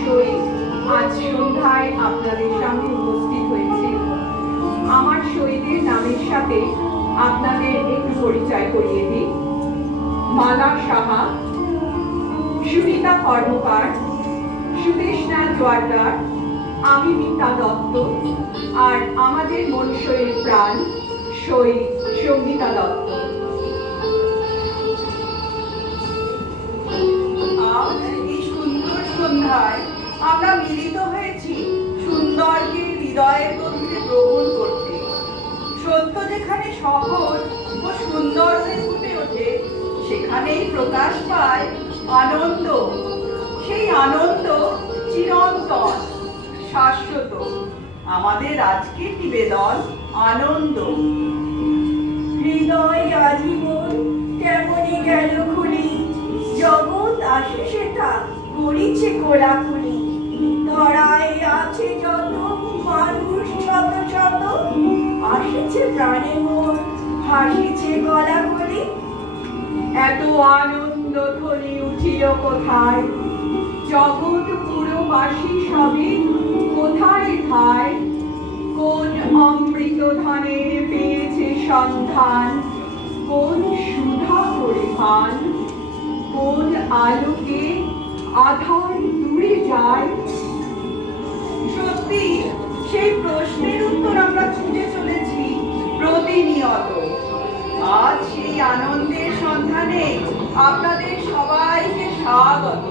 সই আজ সন্ধ্যায় আপনাদের সামনে উপস্থিত হয়েছে। আমার সইদের নামের সাথে আপনাদের একটু পরিচয় করিয়ে দিই। মালা সাহা, সুনিতা কর্মকার, সুদেশনা জোয়ারদার, আমি মিতা দত্ত, আর আমাদের মন সইয়ের প্রাণ সই সঙ্গীতা দত্ত। আজ এই সুন্দর সন্ধ্যায় আমরা মিলিত হয়েছি সুন্দরকে হৃদয়ের গভীরে গ্রহণ করতে। সত্য যেখানে সহজ ও সুন্দর হয়ে ফুটে ওঠে, সেখানেই প্রকাশ পায় আনন্দ। সেই আনন্দ চিরন্তন, শাশ্বত। আমাদের আজকের নিবেদন আনন্দ। হৃদয় আজীবন কেমনই গেল খুলি, জগৎ আসে সেটা করিছে কোলাকুলি। ধরায় আছে যত মানুষ শত শত, আসেছে প্রাণে মোর হাসিছে গলা গলি। এত আনন্দ ধ্বনি উঠিল কোথায়, জগৎ পুরবাসী সবে কোথায় ঠায়। কোন অমৃত ধানের পেয়েছে সন্ধান, কোন সুধা পরিধান, কোন আলোকে আধার দূরে যায়। সত্যি সেই প্রশ্নের উত্তর আমরা খুঁজে চলেছি প্রতিনিয়ত। আজ সেই আনন্দের সন্ধানে আপনাদের সবাইকে স্বাগত।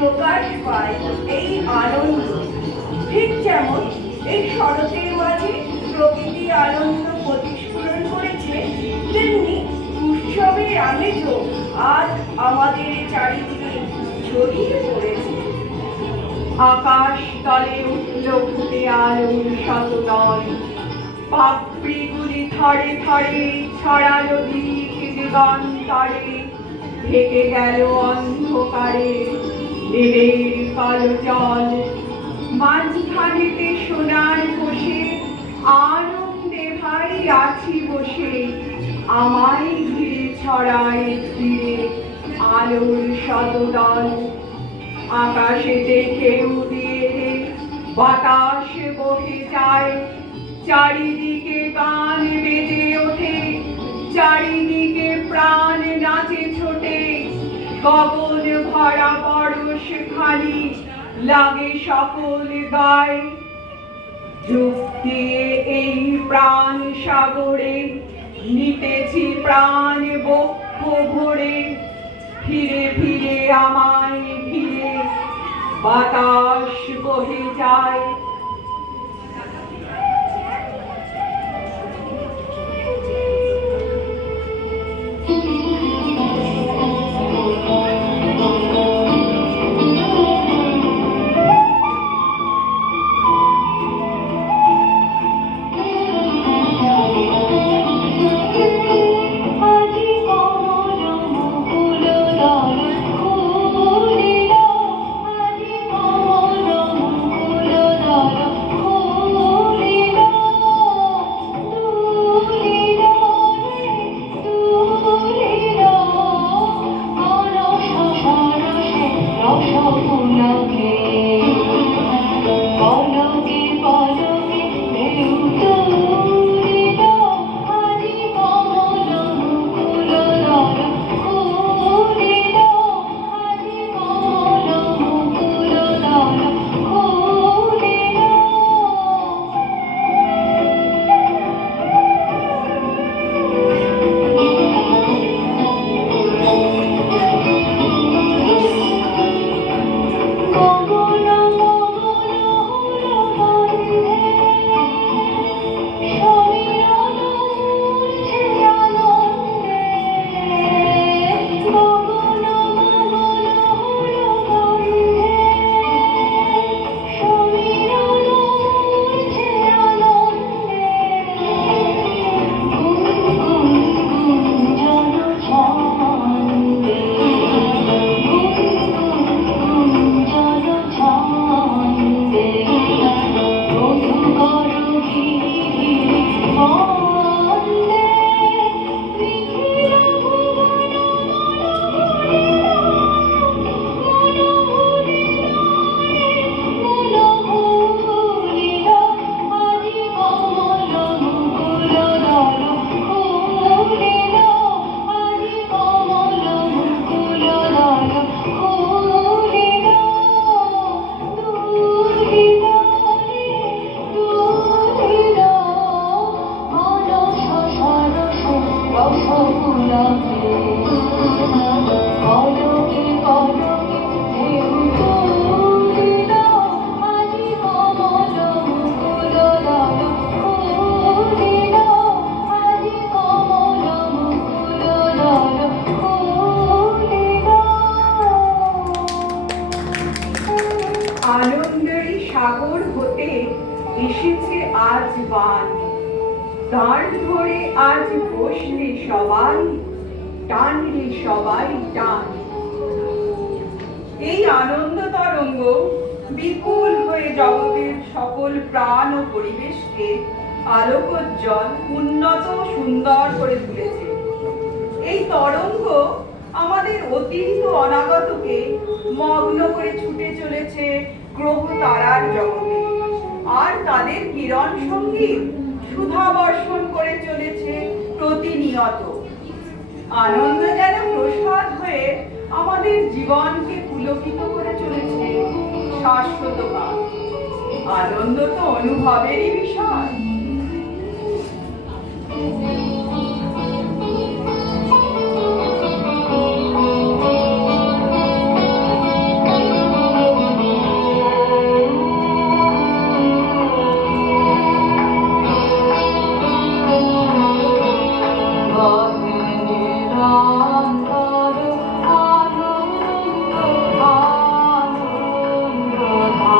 প্রকাশ পায় এই আনন্দ। ঠিক যেমন এই শরতের মাঝে প্রকৃতি আনন্দ প্রতিস্ফুরণ করেছে, তেমনি উৎসবের আমেজও আজ আমাদের চারিদিকে ছড়িয়ে পড়েছে। আকাশ তলে উঠল ফুটে আলোর শতদল, পাপড়িগুলি থরে থরে ছড়ালো দিক দিগন্তরে, ঢেকে গেল অন্ধকারে দেবের কালো জল। মাঝখানেতে সোনার বসে আনন্দে ভাই আছি বসে, আমায় ঘিরে ছড়ায় ঘিরে আলোর শতদল। আকাশেতে কেউ দিয়ে বাতাস বহে যায়, চারিদিকে গান বেজে ওঠে, চারিদিকে প্রাণ নাচে ছোটে, গগন ভরা পরশ খালি লাগে সকল গায়। যুগ দিয়ে এই প্রাণ সাগরে নিতেছি প্রাণ বক্ষ ভরে, ফিরে ফিরে আমায় ঘিরে বাতাস বহে যায়। আনন্দের সাগর হতে এসেছে আজ বান, দাঁড় ধরে আজ বসলে সবাই, টানলে সবাই টান। এই আনন্দ তরঙ্গ বিপুল হয়ে জগতের সকল প্রাণ ও পরিবেশকে আলোকোজ্জ্বল, উন্নত, সুন্দর করে তুলেছে। এই তরঙ্গ আমাদের অতীত ও অনাগতকে মগ্ন করে ছুটে চলেছে গ্রহ তারার জগতে, আর তাদের কিরণ সঙ্গীত সুধা বর্ষণ করে চলেছে প্রতিনিয়ত। আনন্দ যেন প্রসাদ হয়ে আমাদের জীবনকে পুলকিত করে চলেছে শাশ্বতকাল। আনন্দ তো অনুভবেরই বিষয়। আনন্দ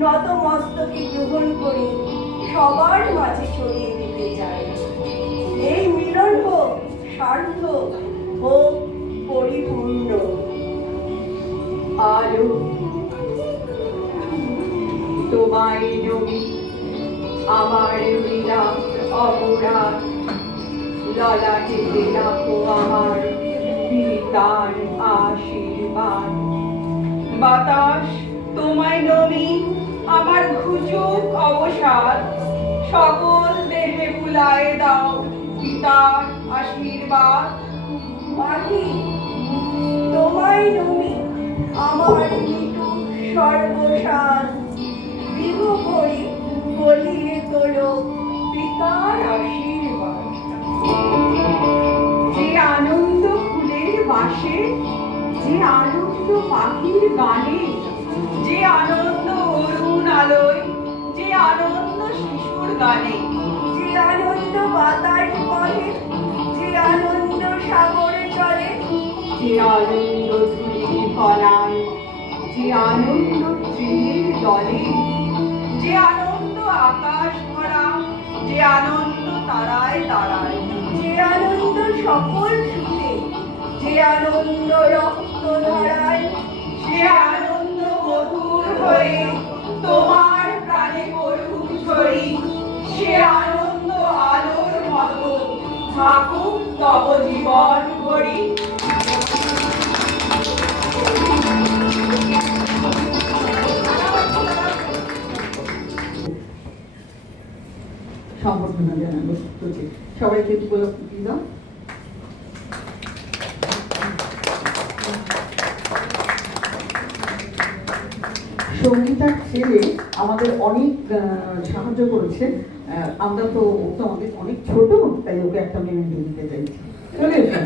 নত মস্তকে গ্রহণ করে সবার মাঝে ছড়িয়ে দিতে চাই। এই মিলন হোক সার্থক, হোক পরিপূর্ণ। আলো তোমায় নবী আমার বিলাপ অপরাধ, ললাটেতে রাখো আমার পিতার আশীর্বাদ। বাতাস তোমায় নমি আমার ঘুচুক অবসাদ, সকল দেহে বুলায়ে দাও পিতার আশীর্বাদ। মাটি তোমায় নমি আমার মৃত্যু সর্বসাদ, বিহ করি বলিয়ে তোলো পিতার আশীর্বাদ। যে আনন্দ ফুলের বাসে, যে আনন্দ পাখির গানে, যে আনন্দ অরুণ আলোয়, যে আনন্দ শিশুর গানে, যে আনন্দ বাতাস বহে, যে আনন্দ সাগরে চলে, যে আনন্দ ধুলির কলায়, যে আনন্দ তৃণের দলে, যে আনন্দ আকাশ ভরা, যে আনন্দ তারায় তারায়, যে আনন্দ সকল সুখে, যে আনন্দ রক্ত ধারায়, সে আনন্দ মধুর হয়ে তোমার প্রাণে করুক ঝরি, সে আনন্দ আলোর মতো থাকুক তব জীবন ভরি। সম্বর্ধনা জানাবো তোকে। সবাইকে উপলব্ধি দাও। সঙ্গীতার ছেলে আমাদের অনেক সাহায্য করেছে। আমরা তো ও তো আমাদের অনেক ছোট, তাই ওকে একটা মেমেন্টো দিতে চাইছি। চলে এসো।